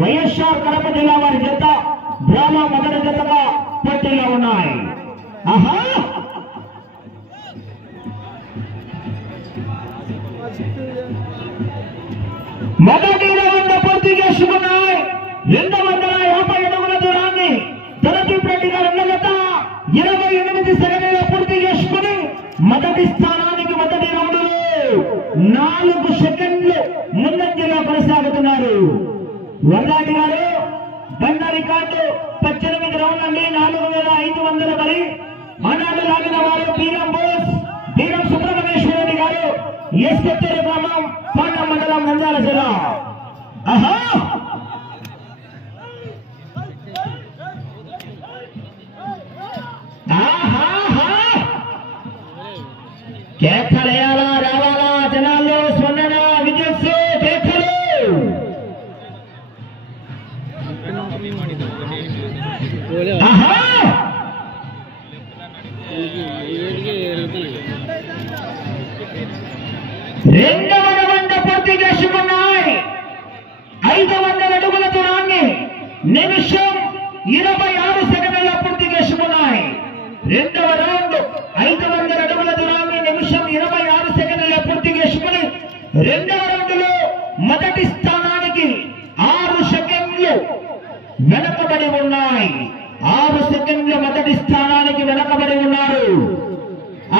వైఎస్ఆర్ కడప జిల్లా వారి జత డ్రామా మొదటి జతగా పోటీలో ఉన్నాయి. ఆహా మొదటి రౌండ్ పూర్తి చేసుకున్నాయి. 250 అడుగుల దూరాన్ని ధనదీప్ రెడ్డి గారు జత 28 సెకండ్లలో పూర్తి చేసుకుని మొదటి స్థానానికి మొదటి రౌండ్ లో 4 సెకండ్లు ముందంజలో కొనసాగుతున్నారు. వరదాటి గారు బండ రికార్డు 18 రౌండ్లు అండి. 4500 మరి ఆనాడు లాగిన వారు బీరం బోస్ బీరం సుబ్రహ్మణ్యేశ్వర రెడ్డి గారు ఎస్కెత్తూరు గ్రామం పాండ మండలం నంద్యాల జిల్లా. ఆహా కేకలేయాలా రావాలా జనాల్లో స్పందన విజయ్ కేకలు. రెండవ రౌండ్ పూర్తి చేసుకున్నాయి. 500 అడుగుల దూరాన్ని నిమిషం 26 సెకండ్లలో పూర్తి చేసుకున్నాయి. రెండవ రౌండ్ 500 అడుగుల దూరాన్ని నిమిషం 26 సెకండ్లలో పూర్తి చేసుకుని రెండవ రౌండ్ లో మొదటి స్థానానికి 6 సెకండ్లు వెనకబడి ఉన్నాయి. 6 సెకండ్లు మొదటి స్థానానికి వెనకబడి ఉన్నారు.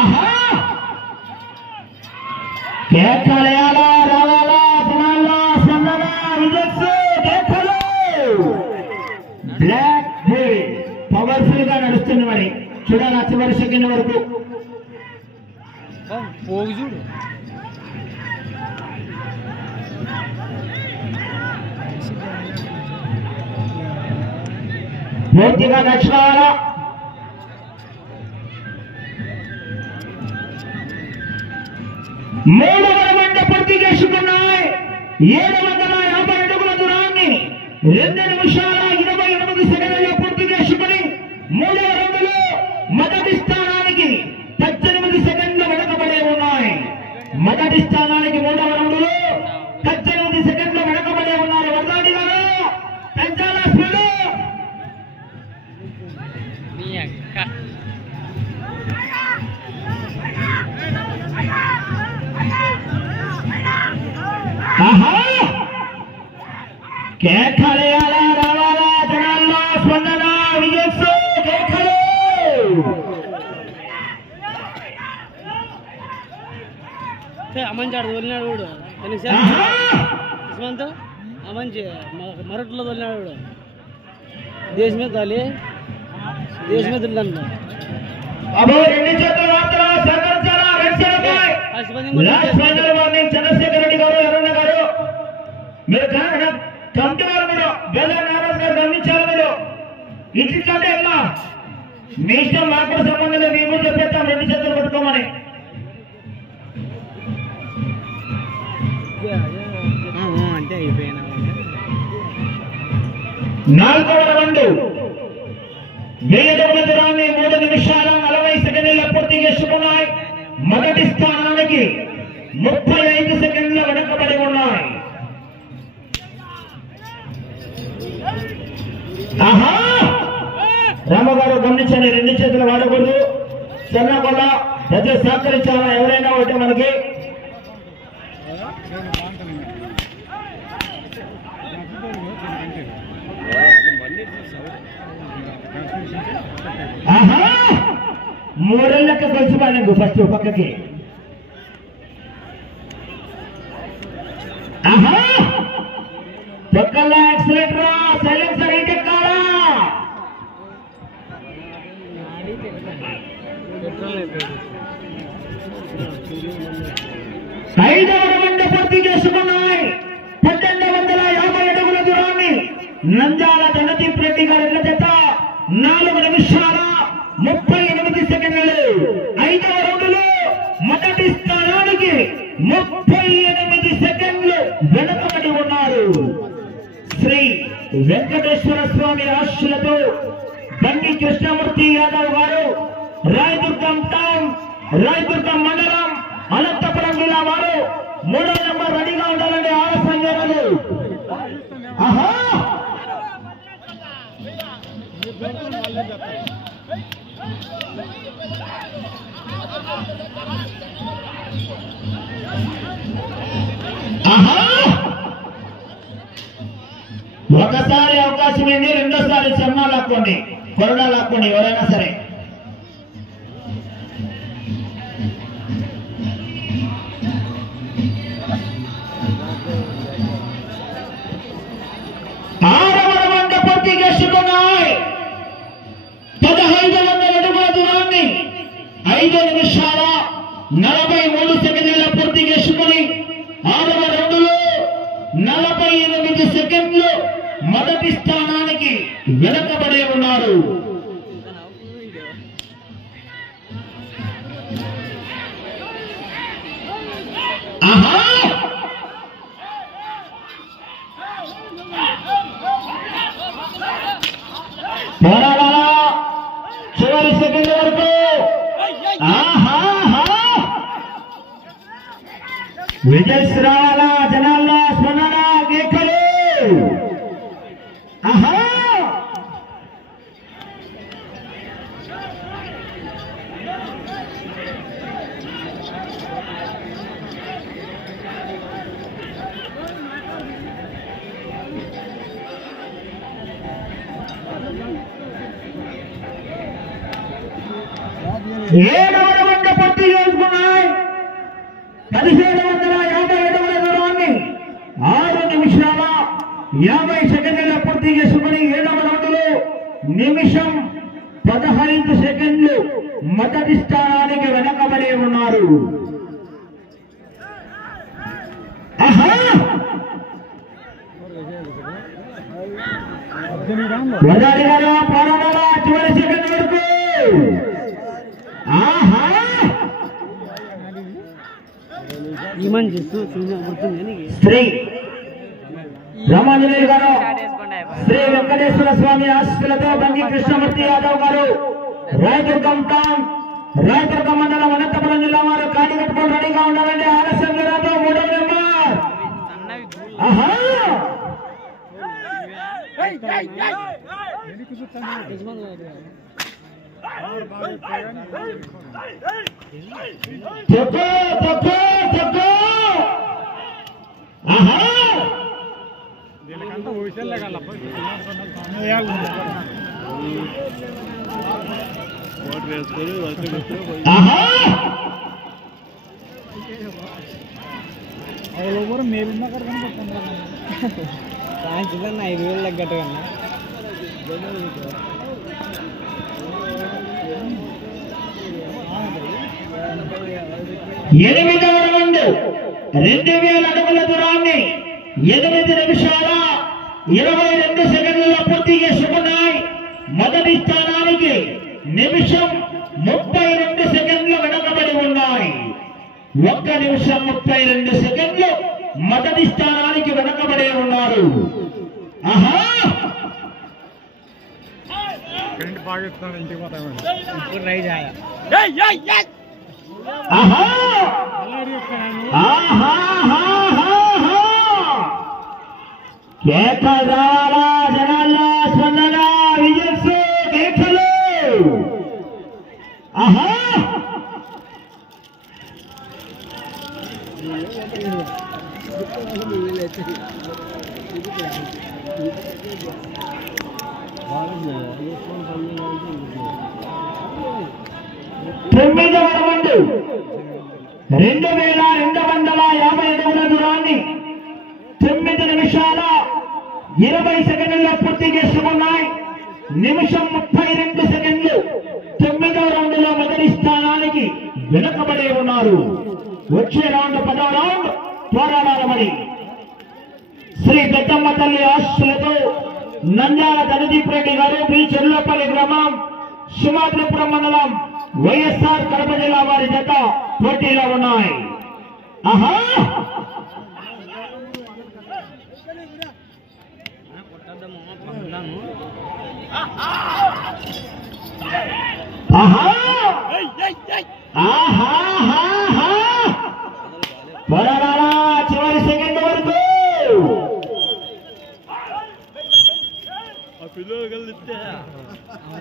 ఆహా కేకలేయాలా రావాలా జనాల్లో స్పందన విజయ్ కేకలు. బ్లాక్ బుల్ పవర్ఫుల్ గా నడుస్తుంది. మరి చూడాలి చివరి సెకండ్ వరకు. చూడు పూర్తిగా నచ్చుకోవాలా. మూడవ రౌండ్ పూర్తి చేసుకున్నాయి. 750 అడుగుల దూరాన్ని 2 నిమిషాల 28 సెకండ్లలో పూర్తి చేసుకుని మూడవ రౌండ్ లో మొదటి స్థానానికి 18 సెకండ్లు వెనకబడే ఉన్నాయి. మొదటి స్థానానికి మూడవ రౌండ్ లో 18 సెకండ్లు వెనకబడే ఉన్నారు. వరదాడి గారు పెంచాల స్పీడ్. ఆహా కేకలేయాలా రావాలా జనాల్లో స్పందన విజయ్ కేకలు. అమంచి ఆడు తోలినాడు కూడా ఇస్మంత్ అమంచి మరట్లో తోలినాడు కూడా దేశ మీద తోలి దేశ మీద తిన్నాను. చంద్రశేఖర్ రెడ్డి గారు ఎర్రన్న గారు మీరు కమిటీ వారు మీరు బెల్ల నారాజు గారు గమనించారు. మీరు ఇట్లంటే అమ్మా మీ ఇష్టం మాకు కూడా సంబంధం లేదు. మేము చెప్పేస్తాం 2 చేతులు పట్టుకోమని. అంటే అయిపోయినా 4వ రౌండ్ 1000 అడుగుల దూరాన్ని 3 నిమిషాల 40 సెకండ్లలో పూర్తి చేసుకున్నాయి. మొదటి స్థానానికి 35 సెకండ్ల వెనకబడి ఉన్నాయి. ఆహా రామగారు గమనించండి. 2 చేతులు వాడకూడదు. చెన్నకొండ ప్రజలు సహకరించాలా. ఎవరైనా ఒకటి మనకి ఆహా 3 లెక్క కలిసి పాడింగు ఫస్ట్ పక్కకి. ఆహా పక్కల యాక్సిలేటర్ సైలెన్సర్ ఇంకెక్కాలా. 5వ రౌండ్ పూర్తి చేసుకున్నాయి. 1250 అడుగుల దూరాన్ని నంద్యాల ధనదీప్ రెడ్డి గారి జత 4 నిమిషాల 38 సెకండ్లు. 5వ రౌండ్ లో మొదటి స్థానానికి 38 సెకండ్లు వెనకబడి ఉన్నారు. శ్రీ వెంకటేశ్వర స్వామి ఆశీస్సులతో బండి కృష్ణమూర్తి యాదవ్ గారు రాయదుర్గం టౌన్ రాయదుర్గం మండలం అనంతపురం జిల్లా వారు 3వ నెంబర్ రెడీగా ఉండాలండి. ఆలస్యం చేయలేదు. ఆహా ఒకసారి అవకాశం ఏంది, రెండోసారి చెన్నా లాక్కోండి, కొరడా లాక్కోండి ఎవరైనా సరే. ఆరవ రౌండ్ పూర్తి చేసుకున్నాయి. 1500 అడుగుల దూరాన్ని 5 నిమిషాల 43 సెకండ్ల పూర్తి చేసుకుని ఆరవ రౌండ్లో 48 సెకండ్లు మొదటి స్థానానికి వెనకబడి ఉన్నారు. పోరాడాలా చివరి సెకండ్ వరకు. విజయ్ రావాలా, జనాల్లో స్మరణ కేకలు. ఆహా 7వ రౌండ్ పూర్తి చేసుకున్నాయి. 1750 అడుగుల దూరాన్ని 6 నిమిషాల 50 సెకండ్ల పూర్తి చేసుకుని 7వ రౌండ్లో నిమిషం 15 సెకండ్లు మొదటి స్థానానికి వెనకబడి ఉన్నారు. చివరి సెకండ్ వరకు. శ్రీ రామాంజనేయ గారు, శ్రీ వెంకటేశ్వర స్వామి ఆశీస్సులతో బంగి కృష్ణమూర్తి యాదవ్ గారు, రాయదుర్గం టౌన్, రాయదుర్గం మండలం, అనంతపురం జిల్లా వారు కాడి కట్టుకొని రెడీగా ఉండాలండి. ఆలస్యం రాతో 3వ నెంబర్. చెప్పు చెప్పు చెప్పు. మేలున్నా కనుకుంటున్నా 5,000 తగ్గట్టుగా 8వ రౌండ్ 2000 అడుగుల దూరాన్ని 8 నిమిషాల 22 సెకండ్లలో పూర్తి చేసుకున్నాయి. మొదటి స్థానానికి నిమిషం 32 సెకండ్లు వెనకబడి ఉన్నాయి. 1 నిమిషం 32 సెకండ్లు మొదటి స్థానానికి వెనకబడి ఉన్నారు. ఇప్పుడు ట్రై చేయాలి. కేకలు రావాలా, జనాల్లో స్పందన, విజయ్ కేకలు. తొమ్మిదవ రౌండ్ 2250 అడుగుల దూరాన్ని 9 నిమిషాల 20 సెకండ్లలో పూర్తి చేసుకున్నాయి. నిమిషం 32 సెకండ్లు 9వ రౌండ్లో మొదటి స్థానానికి వెనుకబడి ఉన్నారు. వచ్చే రౌండ్ 10వ రౌండ్ పోరాడాలి. శ్రీ పెద్దమ్మ తల్లి ఆశీస్సులతో నంద్యాల ధనదీప్ రెడ్డి గారు, బి చెర్లపల్లి గ్రామం, సింహాద్రిపురం మండలం, వైఎస్ఆర్ కడప జిల్లా వారి జత పోటీలో ఉన్నాయి. పోరాడాలా చివరి సెకండ్ వరకు.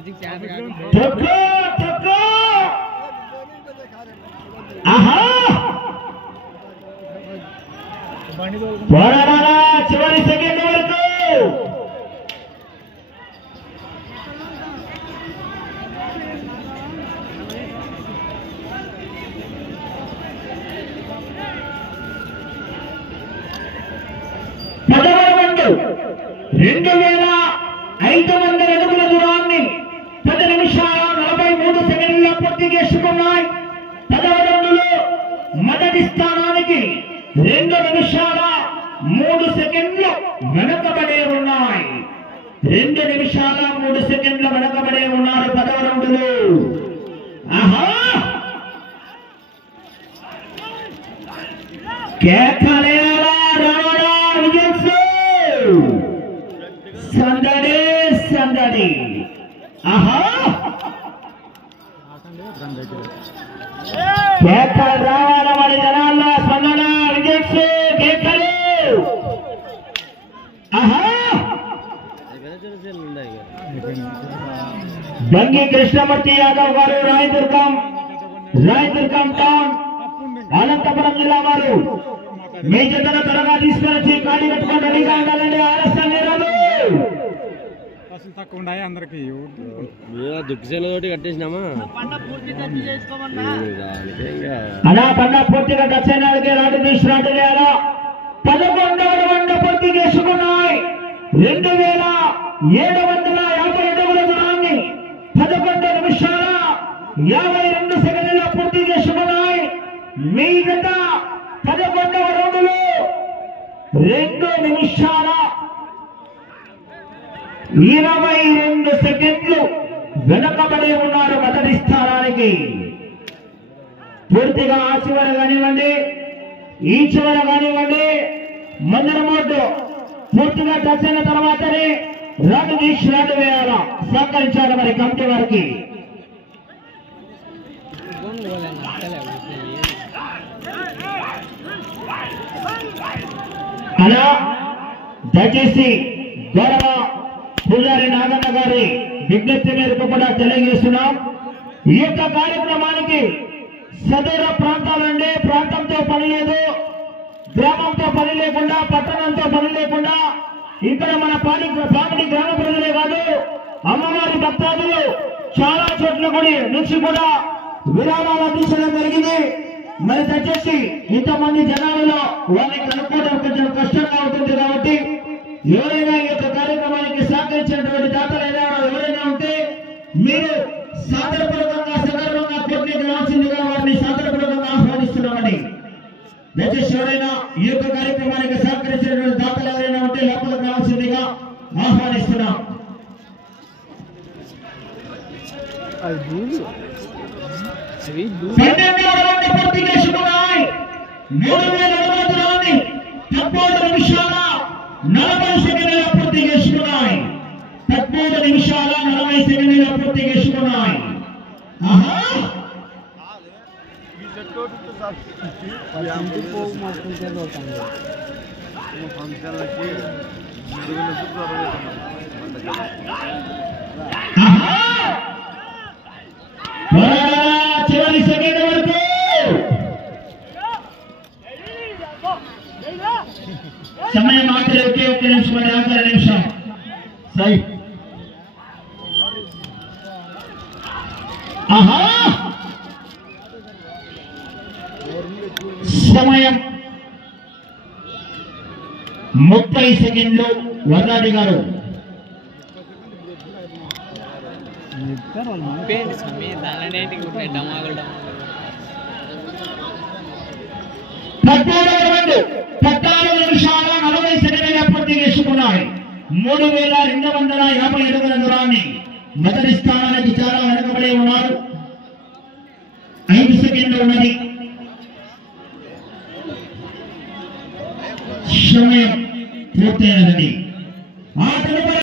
తొక్కు తొక్కు ఆహా పోరాడాలా చివరి సెకండ్ వరకు పదవరవండు 2500 అడుగుల దూరాన్ని 10 నిమిషాల 43 సెకండ్ల పూర్తి చేసుకున్నాయి. పదవరవండులో మొదటి స్థానానికి 2 నిమిషాల 3 సెకండ్లు వెనకబడే ఉన్నాయి. 2 నిమిషాల 3 సెకండ్లు వెనకబడే ఉన్నారు పదవరవండులో. ఆహా కేకలేరా రావడా విజయ్ సందడి సందడి. ఆహా కేకలు రావాల వారి జనాల్లో స్పందన విజయ్ కేకలు. ఆహా బంగి కృష్ణమూర్తి యాదవ్ గారు రాయదుర్గం టౌన్ అనంతపురం జిల్లా వారు మీ జతను త్వరగా తీసుకొచ్చి ఖాళీ కట్టుకొని రెడీగా ఉండాలండి. ఆలస్యం లేదు. తక్కువ ఉన్నాయి అందరికి దుఃఖశైలతోటి కట్టేసినామా అలా పండ పూర్తిగా టచ్ అయిన రాటు తీసి రాటు చేయాలా. 11వ రౌండ్ పూర్తి చేసుకున్నాయి. 2750 అడుగుల దూరాన్ని 11 నిమిషాల 52 సెకండ్ల పూర్తి చేసుకున్నాయి. మీ గత 11వ రౌండ్లో 2 నిమిషాల 22 సెకండ్లు వెనకబడి ఉన్నారు మొదటి స్థానానికి. పూర్తిగా ఆ చివర కానివ్వండి ఈ చివర కానివ్వండి మందర మోడ్డు పూర్తిగా టచ్ అయిన తర్వాతనే రాటు తీసి రాటు వేయాలా. సహకరించాలి మరి కమిటీ వారికి. అలా దయచేసి గౌరవ పూజారి నాగన్న గారి విజ్ఞప్తి మేరకు కూడా తెలియజేస్తున్నాం. ఈ యొక్క కార్యక్రమానికి సదూర ప్రాంతాలంటే ప్రాంతంతో పని లేదు, గ్రామంతో పని లేకుండా, పట్టణంతో పని లేకుండా ఇక్కడ మన పాడి గ్రామ ప్రజలే కాదు అమ్మవారి భక్తాదులు చాలా చోట్ల నుంచి కూడా విరాళాలు అందించడం జరిగింది. మరి దయచేసి ఇంతమంది జనాలలో వాళ్ళని కనుక్కోవడం కొంచెం కష్టంగా ఉంటుంది కాబట్టి ఎవరైనా ఈ యొక్క కార్యక్రమానికి సహకరించినటువంటి దాతలు ఎవరైనా ఉంటే మీరు సాదరపూర్వకంగా సగర్వంగా కోర్టుకి రావాల్సిందిగా వారిని సాదరపూర్వకంగా ఆహ్వానిస్తున్నామని. దయచేసి ఎవరైనా ఈ యొక్క కార్యక్రమానికి సహకరించినటువంటి దాతలు ఎవరైనా ఉంటే లోపలికి రావాల్సిందిగా ఆహ్వానిస్తున్నాం. 12వ రౌండ్ పూర్తి చేసుకున్నాయి. 3000 అడుగుల దూరాన్ని 13 నిమిషాల 40 సెకండ్ల పూర్తి చేసుకున్నాయి. 13 నిమిషాల 40 సెకండ్ల పూర్తి చేసుకున్నాయి. ఆహా చివరి సెకండ్ వరకు సమయం ఆఖరి ఒకే ఒక్క నిమిషం మరి ఆఖరి నిమిషం సై. ఆహా సమయం 30 సెకండ్లు. వర్రాడి గారు నిమిషాల 40 సెకండ్ల పూర్తి చేసుకున్నాయి. 3250 అడుగుల దూరాన్ని మొదటి స్థానానికి చాలా వెనుకబడి ఉన్నారు. 5 సెకండ్లు ఉన్నది. సమయం పూర్తయినది. ఆ